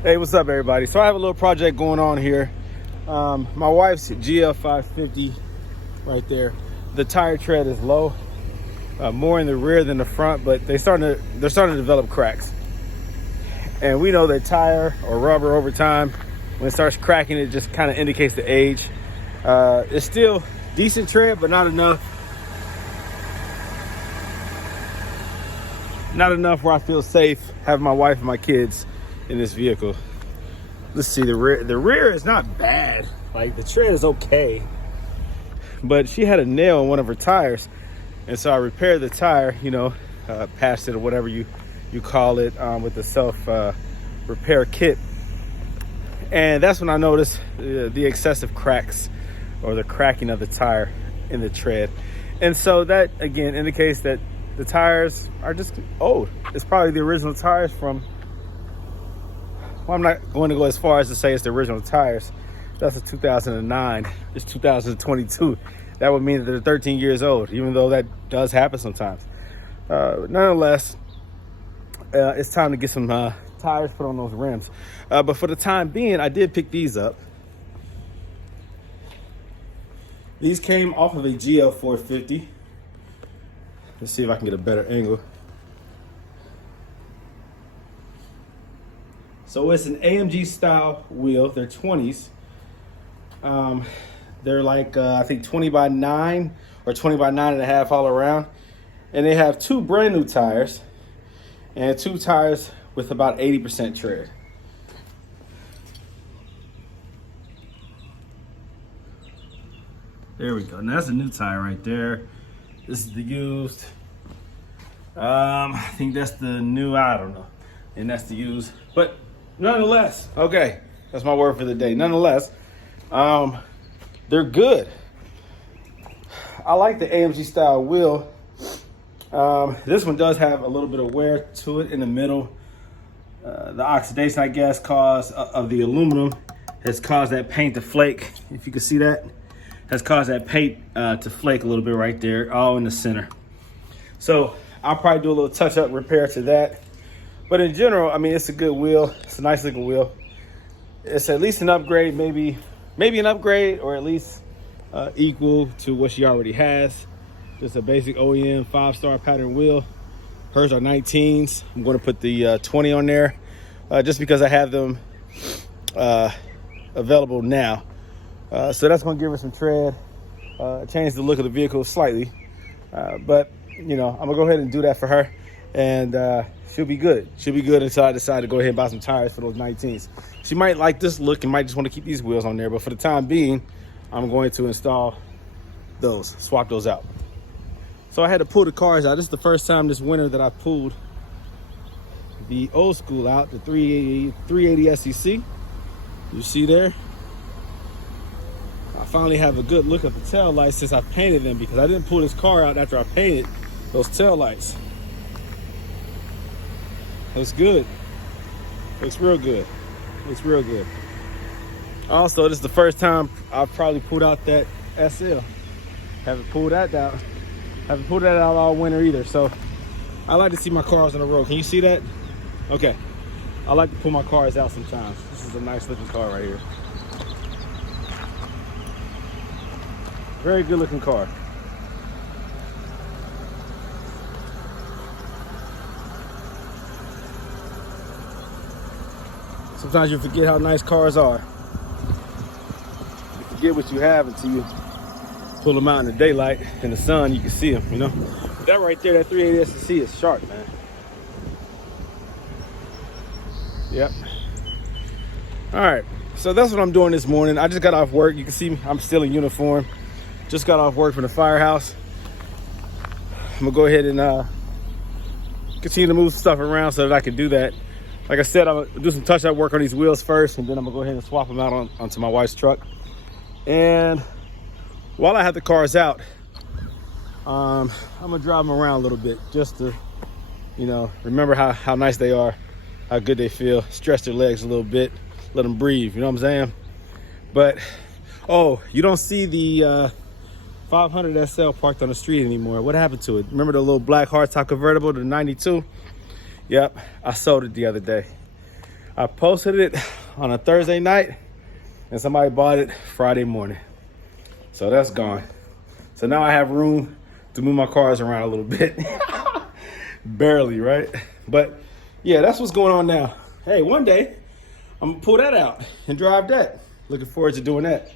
Hey, what's up, everybody? So I have a little project going on here. My wife's GL550 right there. The tire tread is low, more in the rear than the front, but they're starting to develop cracks. And we know that tire or rubber over time, when it starts cracking, it just kind of indicates the age. It's still decent tread, but not enough. Not enough where I feel safe having my wife and my kids in this vehicle. Let's see, the rear is not bad. Like, the tread is okay, but she had a nail in one of her tires, and so I repaired the tire, patched it or whatever you call it, with the self repair kit. And that's when I noticed the excessive cracks or the cracking of the tire in the tread. And so that again indicates that the tires are just old. It's probably the original tires from, well, I'm not going to go as far as to say it's the original tires. That's a 2009. It's 2022. That would mean that they're 13 years old, even though that does happen sometimes. Nonetheless, it's time to get some tires put on those rims. But for the time being, I did pick these up. These came off of a GL450. Let's see if I can get a better angle. So it's an AMG style wheel. They're 20s. They're like, I think 20 by 9 or 20 by 9.5 all around. And they have two brand new tires and two tires with about 80% tread. There we go. Now that's a new tire right there. This is the used. I think that's the new, I don't know. And that's the used. But nonetheless, okay, that's my word for the day. Nonetheless, they're good. I like the AMG style wheel. This one does have a little bit of wear to it in the middle. The oxidation, I guess, of the aluminum has caused that paint to flake. If you can see that, has caused that paint to flake a little bit right there, all in the center. So I'll probably do a little touch-up repair to that. But in general, I mean, it's a good wheel. It's a nice looking wheel. It's at least an upgrade, maybe an upgrade, or at least equal to what she already has. Just a basic OEM 5-star pattern wheel. Hers are 19s. I'm going to put the 20 on there just because I have them available now. So that's going to give her some tread, change the look of the vehicle slightly. But, I'm going to go ahead and do that for her. And she'll be good. She'll be good until I decide to go ahead and buy some tires for those 19s. She might like this look and might just want to keep these wheels on there. But for the time being, I'm going to install those, swap those out. So I had to pull the cars out. This is the first time this winter that I pulled the old school out, the 380 SEC. You see there? I finally have a good look at the tail lights since I painted them, because I didn't pull this car out after I painted those tail lights. Looks good. Looks real good. Looks real good. Also, this is the first time I've probably pulled out that SL. Haven't pulled that out. Haven't pulled that out all winter either. So I like to see my cars on the road. Can you see that? Okay. I like to pull my cars out sometimes. This is a nice looking car right here. Very good looking car. Sometimes you forget how nice cars are. You forget what you have until you pull them out in the daylight, in the sun, you can see them, But that right there, that 380 SEC is sharp, man. Yep. All right, so that's what I'm doing this morning. I just got off work. You can see me, I'm still in uniform. Just got off work from the firehouse. I'm gonna go ahead and continue to move stuff around so that I can do that. Like I said, I'm gonna do some touch-up work on these wheels first, and then I'm gonna go ahead and swap them out onto my wife's truck. And while I have the cars out, I'm gonna drive them around a little bit just to, remember how nice they are, how good they feel, stretch their legs a little bit, let them breathe, you know what I'm saying? But, oh, you don't see the 500 SL parked on the street anymore. What happened to it? Remember the little black hardtop convertible, the 92? Yep, I sold it the other day. I posted it on a Thursday night and somebody bought it Friday morning. So that's gone. So now I have room to move my cars around a little bit. Barely, right? But yeah, that's what's going on now. Hey, one day I'm gonna pull that out and drive that. Looking forward to doing that.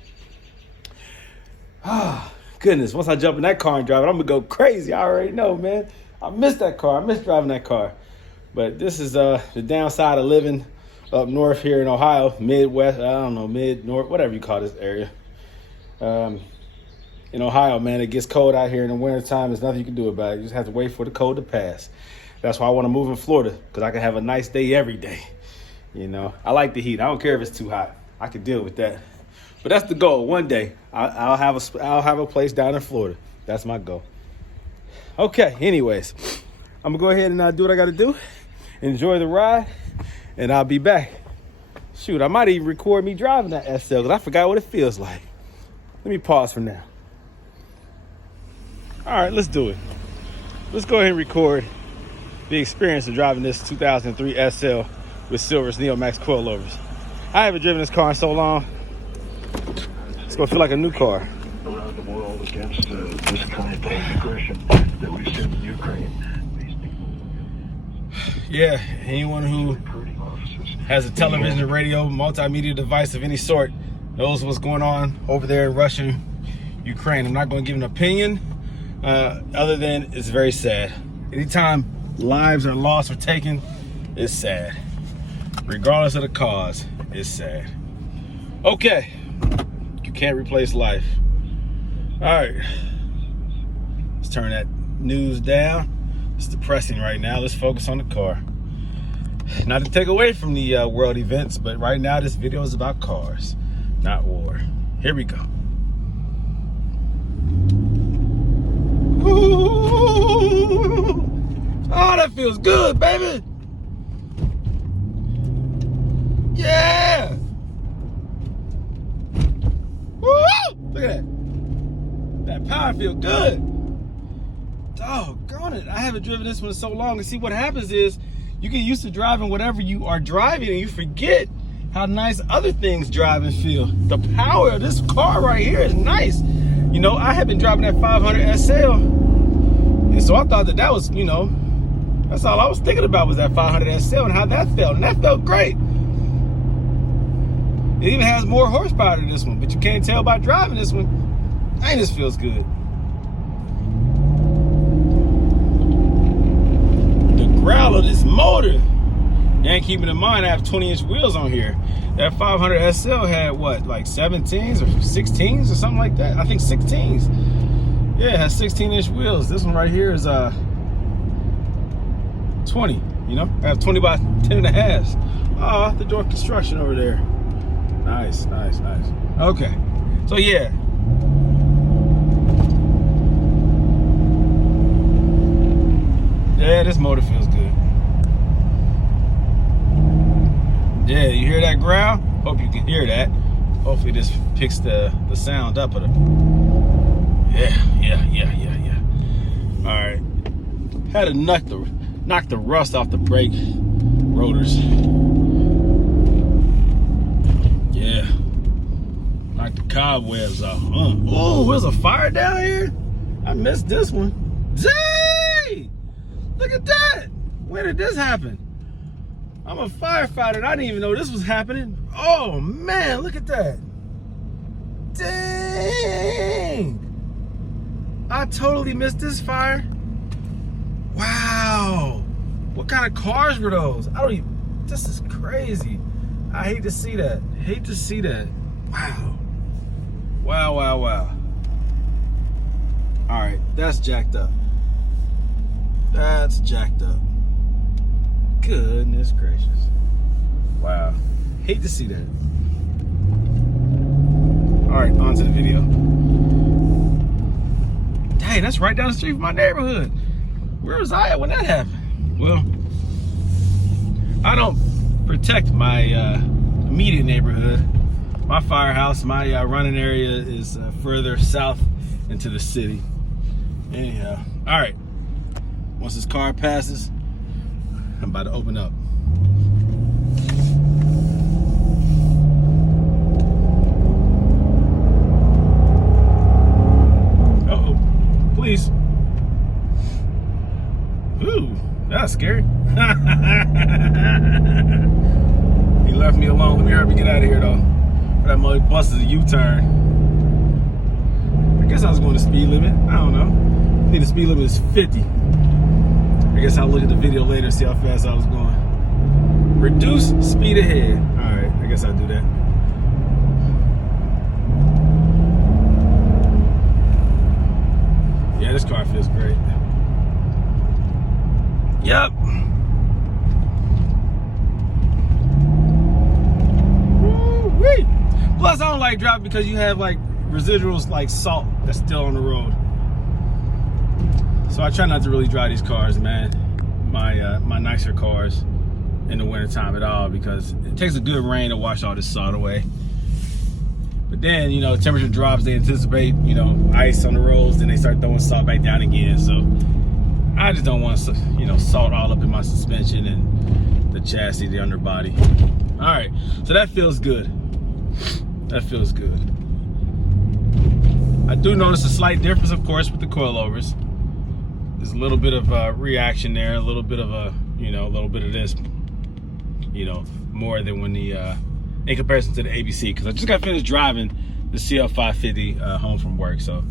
Ah, goodness, once I jump in that car and drive it, I'm gonna go crazy. I already know, man. I miss that car. I miss driving that car. But this is the downside of living up north here in Ohio, Midwest, I don't know, mid-north, whatever you call this area. In Ohio, man, it gets cold out here in the wintertime. There's nothing you can do about it. You just have to wait for the cold to pass. That's why I want to move in Florida, because I can have a nice day every day. You know, I like the heat. I don't care if it's too hot. I can deal with that. But that's the goal. One day, I'll have a place down in Florida. That's my goal. Okay, anyways, I'm going to go ahead and do what I got to do. Enjoy the ride, and I'll be back. Shoot, I might even record me driving that SL, because I forgot what it feels like. Let me pause for now. All right, let's do it. Let's go ahead and record the experience of driving this 2003 SL with Silver's Neo Max coilovers. I haven't driven this car in so long. It's gonna feel like a new car. Around the world against this kind of aggression that we've seen in Ukraine. Yeah, anyone who has a television, radio, multimedia device of any sort knows what's going on over there in Russia, Ukraine. I'm not going to give an opinion other than it's very sad. Anytime lives are lost or taken, it's sad. Regardless of the cause, it's sad. Okay, you can't replace life. All right, let's turn that news down. It's depressing right now. Let's focus on the car. Not to take away from the world events, but right now this video is about cars, not war. Here we go. Ooh. Oh, that feels good, baby. Yeah. Woo! Look at that. That power feels good. Doggone it. I haven't driven this one in so long. And see, what happens is you get used to driving whatever you are driving and you forget how nice other things drive and feel. The power of this car right here is nice. You know, I had been driving that 500 SL, and so I thought that was, you know, that's all I was thinking about was that 500 SL and how that felt, and that felt great. It even has more horsepower than this one, but you can't tell by driving this one. Dang, this feels good. The growl of this motor. And keeping in mind, I have 20-inch wheels on here. That 500 SL had what, like 17s or 16s or something like that? I think 16s. Yeah, it has 16-inch wheels. This one right here is 20, you know? I have 20 by 10 and a halves. Oh, the door construction over there. Nice, nice, nice. Okay, so yeah. Yeah, this motor feels good. Yeah, you hear that growl? Hope you can hear that. Hopefully this picks the sound up of it. Yeah. All right. Had to knock the rust off the brake rotors. Yeah. Knock the cobwebs off. Oh, there's a fire down here? I missed this one. Dang! Look at that! When did this happen? I'm a firefighter and I didn't even know this was happening. Oh man, look at that. Dang! I totally missed this fire. Wow. What kind of cars were those? This is crazy. I hate to see that. Hate to see that. Wow. Wow. All right, that's jacked up. That's jacked up. Goodness gracious. Wow. Hate to see that. All right, on to the video. Dang, that's right down the street from my neighborhood. Where was I at when that happened? Well, I don't protect my immediate neighborhood. My firehouse, my running area is further south into the city. Anyhow, all right. Once this car passes, I'm about to open up. That mother busts a U-turn. I guess I was going the speed limit. I don't know. I think the speed limit is 50. I guess I'll look at the video later and see how fast I was going. Reduce speed ahead. All right, I guess I'll do that. Yeah, this car feels great. Yep. Woo-wee. Plus, I don't like driving because you have like residuals like salt that's still on the road. So I try not to really drive these cars, man. My nicer cars in the wintertime at all, because it takes a good rain to wash all this salt away. But then, you know, temperature drops, they anticipate, you know, ice on the roads, then they start throwing salt back down again. So I just don't want, you know, salt all up in my suspension and the chassis, the underbody. All right, so that feels good. That feels good. I do notice a slight difference, of course, with the coilovers. There's a little bit of reaction there, a little bit of a, you know, a little bit of this, you know, more than when the, in comparison to the ABC, because I just got finished driving the GL550 home from work. So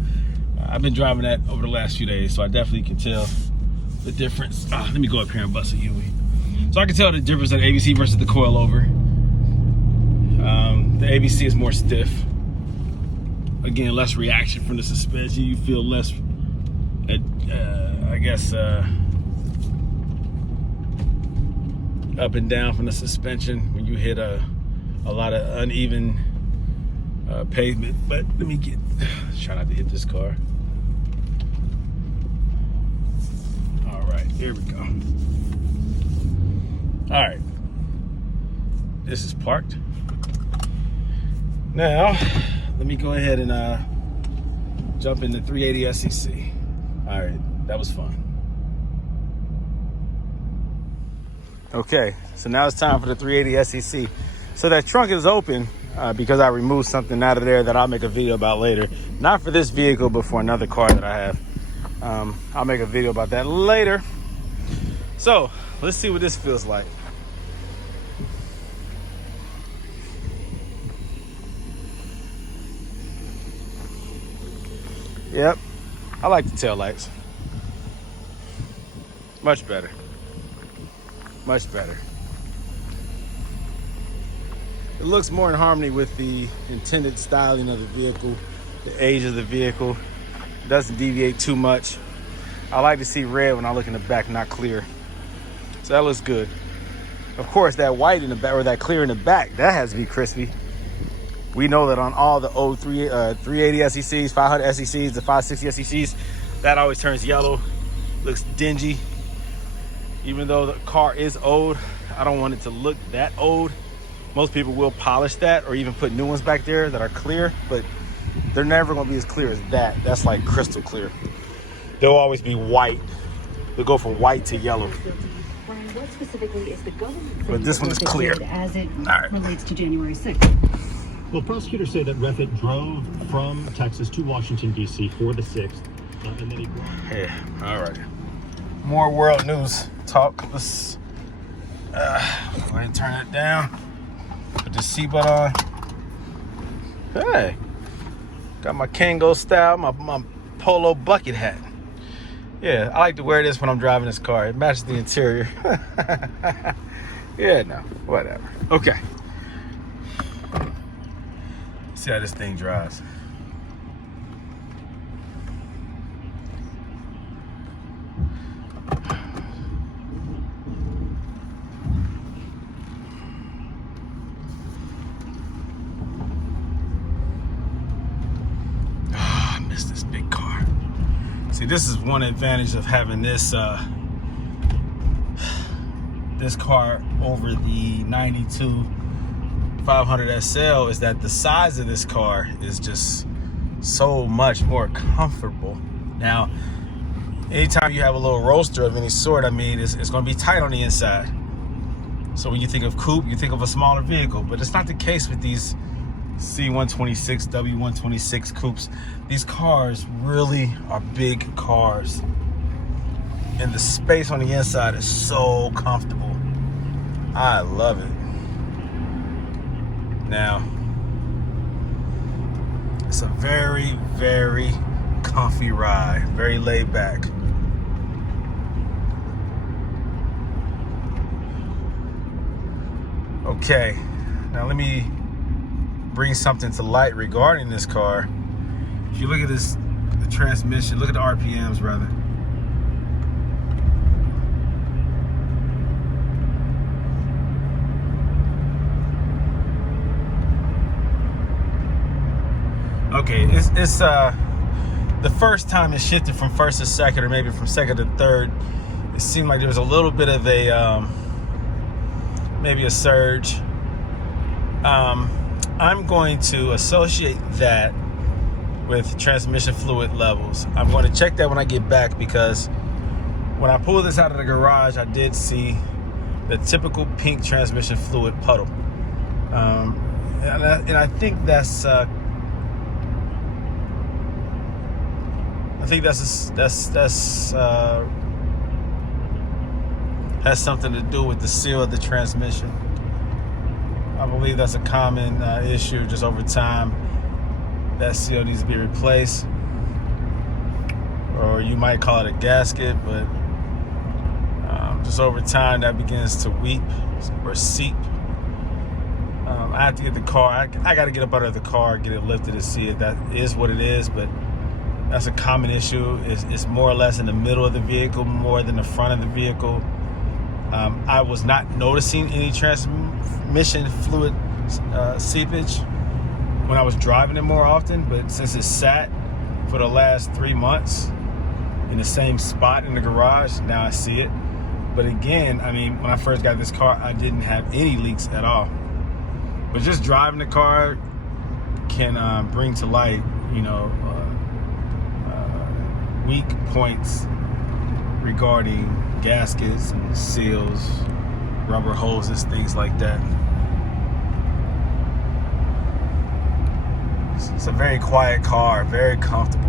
I've been driving that over the last few days, so I definitely can tell the difference. Let me go up here and bust a UE. So I can tell the difference of the ABC versus the coilover. The ABC is more stiff. Again, less reaction from the suspension. You feel less, I guess, up and down from the suspension when you hit a lot of uneven pavement. But let me try not to hit this car. All right, here we go. All right, this is parked. Now, let me go ahead and jump into 380 SEC. All right, that was fun. Okay, so now it's time for the 380 SEC. So that trunk is open because I removed something out of there that I'll make a video about later. Not for this vehicle, but for another car that I have. I'll make a video about that later. So let's see what this feels like. Yep, I like the taillights. Much better. Much better. It looks more in harmony with the intended styling of the vehicle, the age of the vehicle. It doesn't deviate too much. I like to see red when I look in the back, not clear. So that looks good. Of course, that white in the back, or that clear in the back, that has to be crispy. We know that on all the old 380 SECs, 500 SECs, the 560 SECs, that always turns yellow, looks dingy. Even though the car is old, I don't want it to look that old. Most people will polish that or even put new ones back there that are clear, but they're never gonna be as clear as that. That's like crystal clear. They'll always be white. They'll go from white to yellow. What specifically is the government But this one is clear. As it right. relates to January 6th? Well, prosecutors say that Reffitt drove from Texas to Washington, D.C. for the 6th. And then he... Yeah, all right. More world news talk. Let's go ahead and turn it down. Put the seatbelt on. Hey, got my Kango style, my polo bucket hat. Yeah, I like to wear this when I'm driving this car. It matches the interior. Yeah, no, whatever. Okay. See how this thing drives. I miss this big car. See, this is one advantage of having this this car over the 92 500 SL is that the size of this car is just so much more comfortable. Now, anytime you have a little roadster of any sort, I mean, it's going to be tight on the inside. So when you think of coupe, you think of a smaller vehicle, but it's not the case with these C126, W126 coupes. These cars really are big cars, and the space on the inside is so comfortable. I love it. Now, It's a very, very comfy ride, very laid back. Okay, now let me bring something to light regarding this car. If you look at this, the transmission, look at the RPMs rather. Okay, it's the first time it shifted from first to second, or maybe from second to third. It seemed like there was a little bit of a maybe a surge. I'm going to associate that with transmission fluid levels. I'm going to check that when I get back, because when I pulled this out of the garage, I did see the typical pink transmission fluid puddle, and I think that's has something to do with the seal of the transmission. I believe that's a common issue. Just over time, that seal needs to be replaced, or you might call it a gasket, but just over time that begins to weep or seep. I have to get the car, I got to get up out of the car, get it lifted to see if that is what it is, but that's a common issue. It's more or less in the middle of the vehicle more than the front of the vehicle. I was not noticing any transmission fluid seepage when I was driving it more often, but since it sat for the last 3 months in the same spot in the garage, now I see it. But again, I mean, when I first got this car, I didn't have any leaks at all. But just driving the car can bring to light, you know, weak points regarding gaskets and seals, rubber hoses, things like that. It's a very quiet car, very comfortable.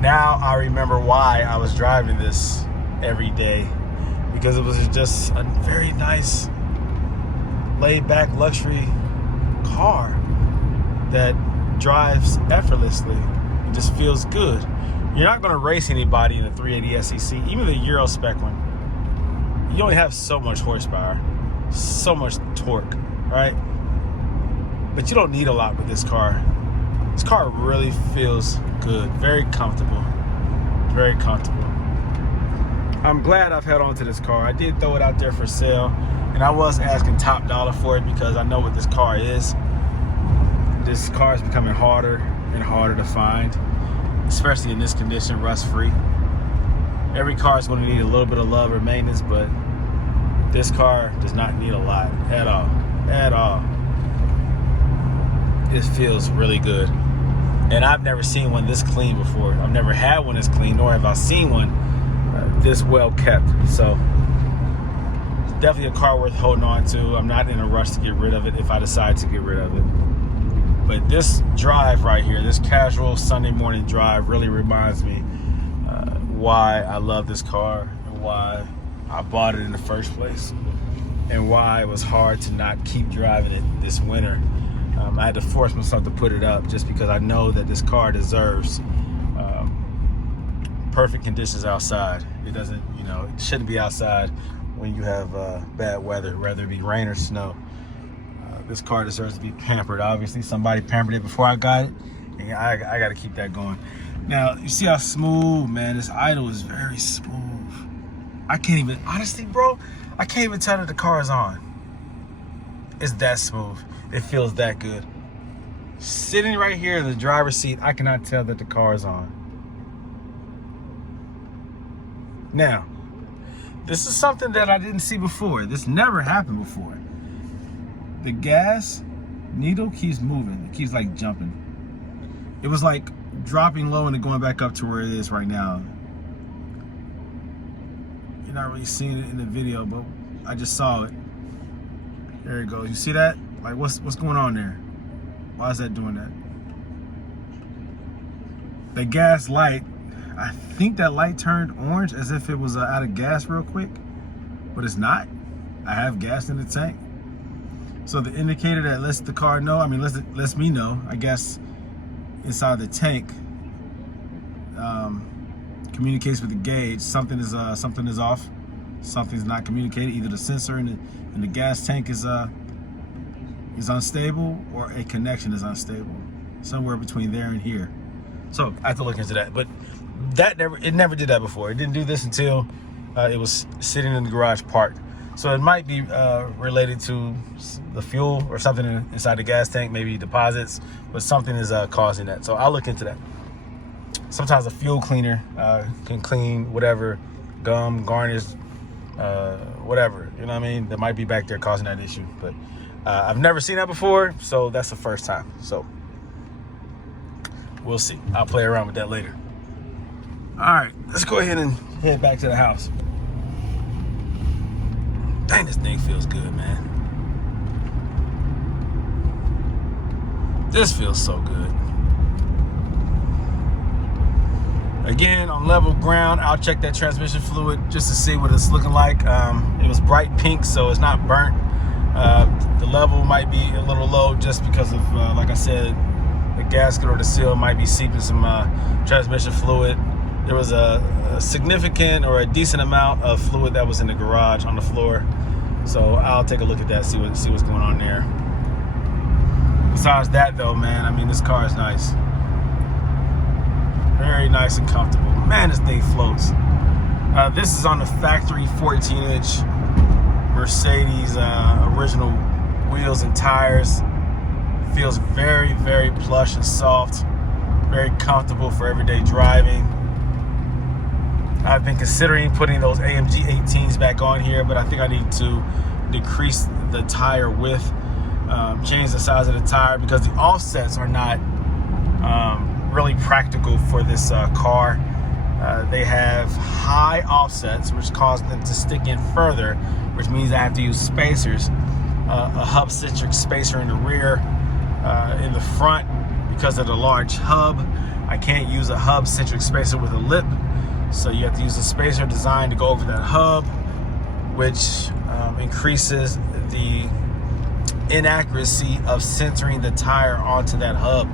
Now I remember why I was driving this every day, because it was just a very nice, laid-back luxury car that drives effortlessly. It just feels good. You're not going to race anybody in a 380 SEC, even the Euro spec one. You only have so much horsepower, so much torque, right? But you don't need a lot with this car. This car really feels good, very comfortable, very comfortable. I'm glad I've held on to this car. I did throw it out there for sale, and I was asking top dollar for it because I know what this car is. This car is becoming harder and harder to find, especially in this condition, rust-free. Every car is going to need a little bit of love or maintenance, but this car does not need a lot at all, at all. It feels really good. And I've never seen one this clean before. I've never had one this clean, nor have I seen one this well kept. So it's definitely a car worth holding on to. I'm not in a rush to get rid of it if I decide to get rid of it. But this drive right here, this casual Sunday morning drive, really reminds me why I love this car and why I bought it in the first place, and why it was hard to not keep driving it this winter. I had to force myself to put it up just because I know that this car deserves perfect conditions outside. It doesn't, you know, it shouldn't be outside when you have bad weather, whether it be rain or snow. This car deserves to be pampered. Obviously, somebody pampered it before I got it, and I got to keep that going. Now, you see how smooth, man, this idle is very smooth. I can't even, honestly, bro, I can't even tell that the car is on. It's that smooth. It feels that good. Sitting right here in the driver's seat, I cannot tell that the car is on. Now, this is something that I didn't see before. This never happened before. The gas needle keeps moving. It keeps like jumping. It was like dropping low and then going back up to where it is right now. You're not really seeing it in the video, but I just saw it. There it goes. You see that? Like, what's going on there? Why is that doing that? The gas light, I think that light turned orange as if it was out of gas real quick, but it's not. I have gas in the tank. So the indicator that lets the car know, I mean, lets me know, I guess, inside the tank communicates with the gauge. Something is off. Something's not communicating. Either the sensor in the gas tank is unstable, or a connection is unstable. Somewhere between there and here. So I have to look into that. But it never did that before. It didn't do this until it was sitting in the garage parked. So it might be related to the fuel or something inside the gas tank, maybe deposits, but something is causing that. So I'll look into that. Sometimes a fuel cleaner can clean whatever, gum, garnish, whatever, you know what I mean? That might be back there causing that issue. But I've never seen that before, so that's the first time. So we'll see. I'll play around with that later. All right, let's go ahead and head back to the house. Dang, this thing feels good, man. This feels so good. Again, on level ground, I'll check that transmission fluid just to see what it's looking like. It was bright pink, so it's not burnt. The level might be a little low just because of, like I said, the gasket or the seal might be seeping some transmission fluid. There was a significant or a decent amount of fluid that was in the garage on the floor. So I'll take a look at that, see what's going on there. Besides that though, man, I mean, this car is nice. Very nice and comfortable. Man, this thing floats. This is on the factory 14-inch Mercedes original wheels and tires. Feels very, very plush and soft. Very comfortable for everyday driving. I've been considering putting those AMG 18s back on here, but I think I need to decrease the tire width, change the size of the tire, because the offsets are not really practical for this car. They have high offsets, which cause them to stick in further, which means I have to use spacers, a hub-centric spacer in the rear. In the front, because of the large hub, I can't use a hub-centric spacer with a lip, so you have to use a spacer designed to go over that hub, which increases the inaccuracy of centering the tire onto that hub.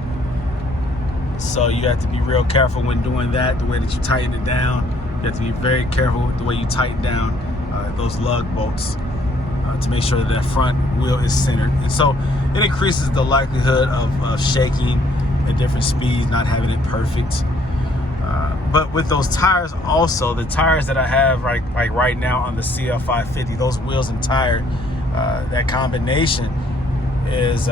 So you have to be real careful when doing that, the way that you tighten it down. You have to be very careful with the way you tighten down those lug bolts to make sure that that front wheel is centered. And so it increases the likelihood of shaking at different speeds, not having it perfect. But with those tires also, the tires that I have like right now on the GL550, those wheels and tire, that combination is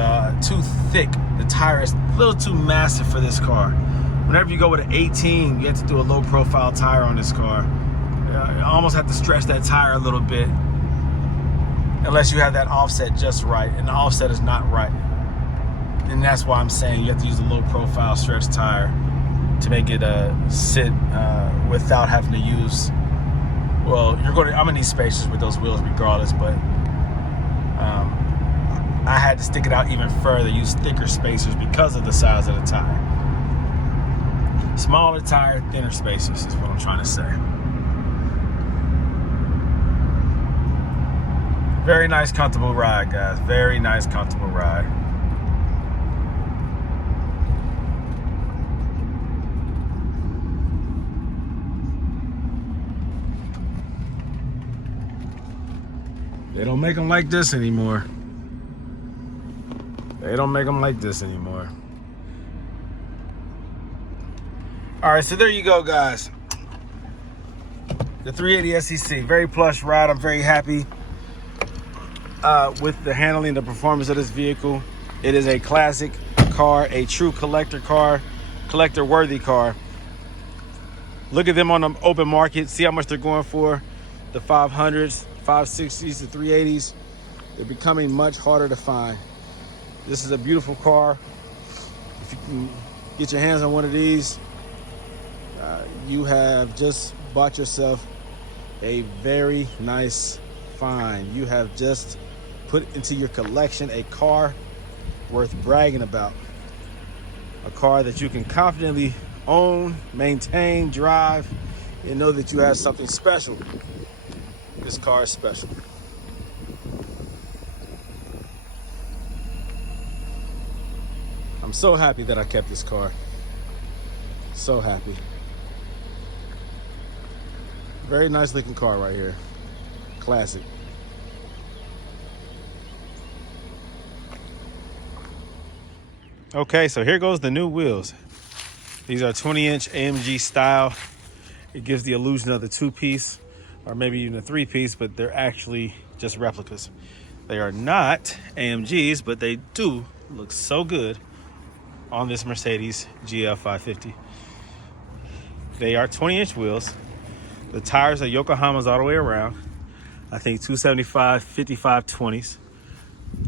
too thick. The tire is a little too massive for this car. Whenever you go with an 18, you have to do a low profile tire on this car. You almost have to stretch that tire a little bit, unless you have that offset just right, and the offset is not right. And that's why I'm saying you have to use a low profile stretch tire to make it sit without having to use, well, I'm gonna need spacers with those wheels regardless, but I had to stick it out even further, use thicker spacers because of the size of the tire. Smaller tire, thinner spacers is what I'm trying to say. Very nice, comfortable ride, guys. Very nice, comfortable ride. They don't make them like this anymore. They don't make them like this anymore. All right, so there you go, guys. The 380 SEC, very plush ride. I'm very happy with the handling, the performance of this vehicle. It is a classic car, a true collector car, collector-worthy car. Look at them on the open market. See how much they're going for. The 500s, 560s, the 380s. They're becoming much harder to find. This is a beautiful car. If you can get your hands on one of these, you have just bought yourself a very nice find. You have just put into your collection a car worth bragging about. A car that you can confidently own, maintain, drive, and know that you have something special. This car is special. I'm so happy that I kept this car. So happy. Very nice looking car right here. Classic. Okay, so here goes the new wheels. These are 20-inch AMG style. It gives the illusion of the 2-piece or maybe even a 3-piece, but they're actually just replicas. They are not AMGs, but they do look so good on this Mercedes GL550. They are 20-inch wheels. The tires are Yokohamas all the way around. I think 275, 55, 20s.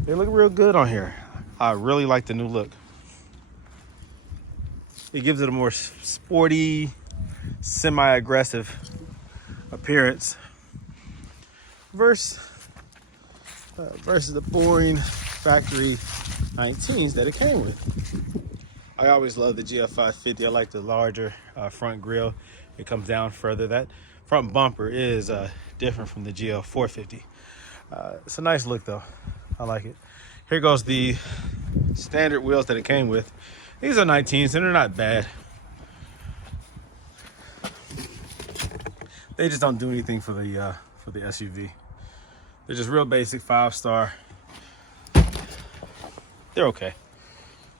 They look real good on here. I really like the new look. It gives it a more sporty, semi-aggressive appearance versus the boring factory 19s that it came with. I always love the GL550. I like the larger front grille. It comes down further. That front bumper is different from the GL450. It's a nice look though. I like it. Here goes the standard wheels that it came with. These are 19s and they're not bad. They just don't do anything for the SUV. They're just real basic 5-star. They're okay.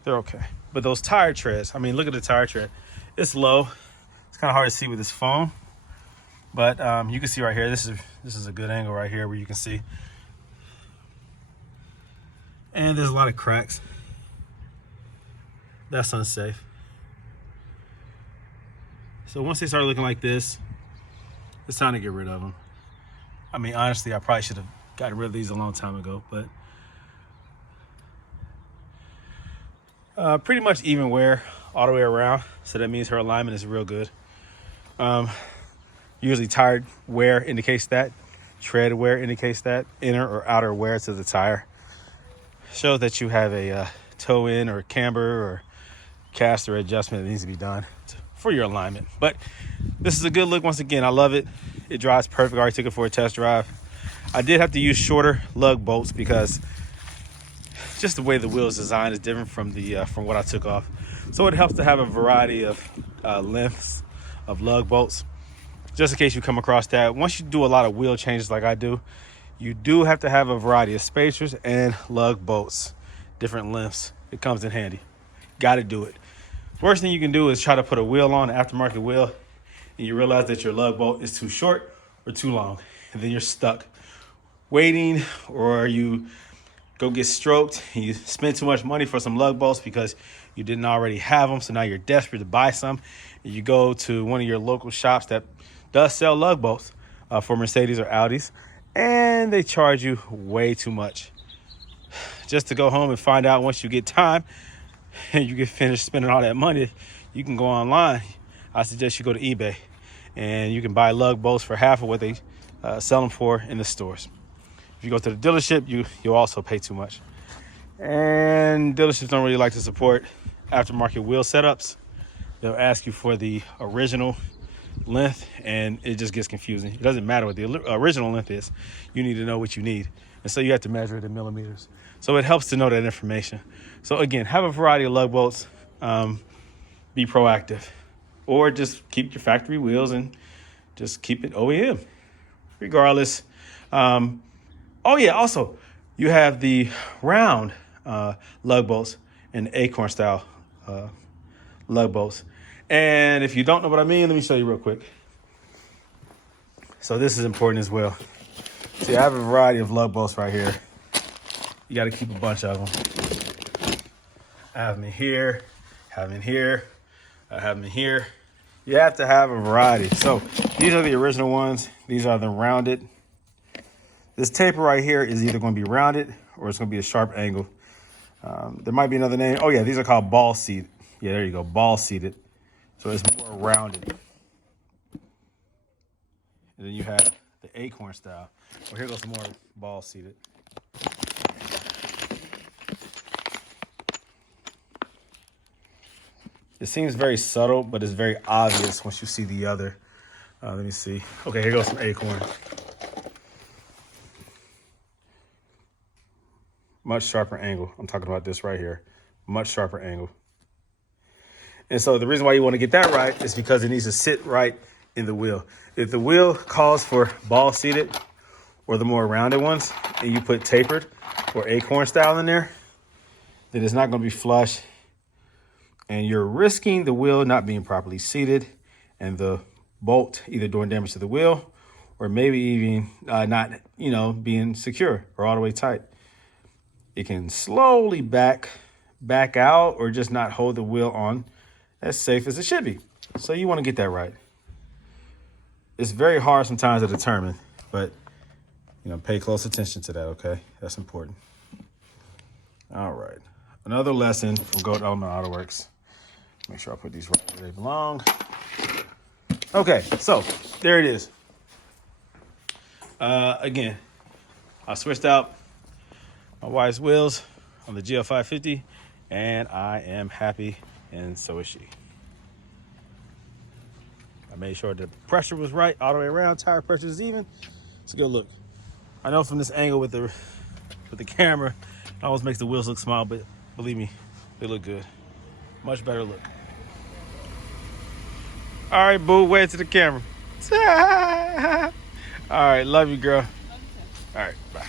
They're okay. But those tire treads, I mean, look at the tire tread. It's low. It's kind of hard to see with this phone, but you can see right here. This is a good angle right here where you can see. And there's a lot of cracks. That's unsafe. So once they start looking like this, it's time to get rid of them. I mean, honestly, I probably should have gotten rid of these a long time ago, but pretty much even wear all the way around. So that means her alignment is real good. Usually tire wear indicates that. Tread wear indicates that. Inner or outer wear to the tire shows that you have a toe in or camber or caster adjustment that needs to be done for your alignment. But this is a good look. Once again, I love it. It drives perfect. I already took it for a test drive. I did have to use shorter lug bolts because just the way the wheel is designed is different from from what I took off. So it helps to have a variety of lengths of lug bolts, just in case you come across that. Once you do a lot of wheel changes like I do, you do have to have a variety of spacers and lug bolts, different lengths. It comes in handy. Got to do it. Worst thing you can do is try to put a wheel on, an aftermarket wheel, and you realize that your lug bolt is too short or too long, and then you're stuck waiting, or you go get stroked and you spend too much money for some lug bolts because you didn't already have them. So now you're desperate to buy some, and you go to one of your local shops that does sell lug bolts for Mercedes or Audis, and they charge you way too much just to go home and find out once you get time and you get finished spending all that money. You can go online. I suggest you go to eBay and you can buy lug bolts for half of what they sell them for in the stores. If you go to the dealership, you'll also pay too much. And dealerships don't really like to support aftermarket wheel setups. They'll ask you for the original length, and it just gets confusing. It doesn't matter what the original length is. You need to know what you need. And so you have to measure it in millimeters. So it helps to know that information. So again, have a variety of lug bolts. Be proactive. Or just keep your factory wheels and just keep it OEM. Regardless. Oh yeah, also, you have the round lug bolts and acorn style lug bolts. And if you don't know what I mean, let me show you real quick. So this is important as well. See, I have a variety of lug bolts right here. You got to keep a bunch of them. I have them in here, have them in here, I have them in here. You have to have a variety. So these are the original ones. These are the rounded. This taper right here is either going to be rounded or it's going to be a sharp angle. There might be another name. Oh yeah, these are called ball seated. Yeah, there you go, ball seated. So it's more rounded. And then you have the acorn style. Well, here goes some more ball seated. It seems very subtle, but it's very obvious once you see the other. Let me see. Okay, here goes some acorn. Much sharper angle. I'm talking about this right here. Much sharper angle. And so the reason why you want to get that right is because it needs to sit right in the wheel. If the wheel calls for ball seated or the more rounded ones, and you put tapered or acorn style in there, then it's not going to be flush. And you're risking the wheel not being properly seated and the bolt either doing damage to the wheel or maybe even not, being secure or all the way tight. It can slowly back out or just not hold the wheel on as safe as it should be. So you want to get that right. It's very hard sometimes to determine, but pay close attention to that, okay? That's important. All right. Another lesson from Goat Element AutoWorks. Make sure I put these right where they belong. Okay, so there it is. Again, I switched out my wife's wheels on the GL550, and I am happy, and so is she. I made sure the pressure was right all the way around, tire pressure is even. It's a good look. I know from this angle with the camera, it always makes the wheels look small, but believe me, they look good. Much better look. All right, boo, wave to the camera. All right, love you, girl. All right, bye.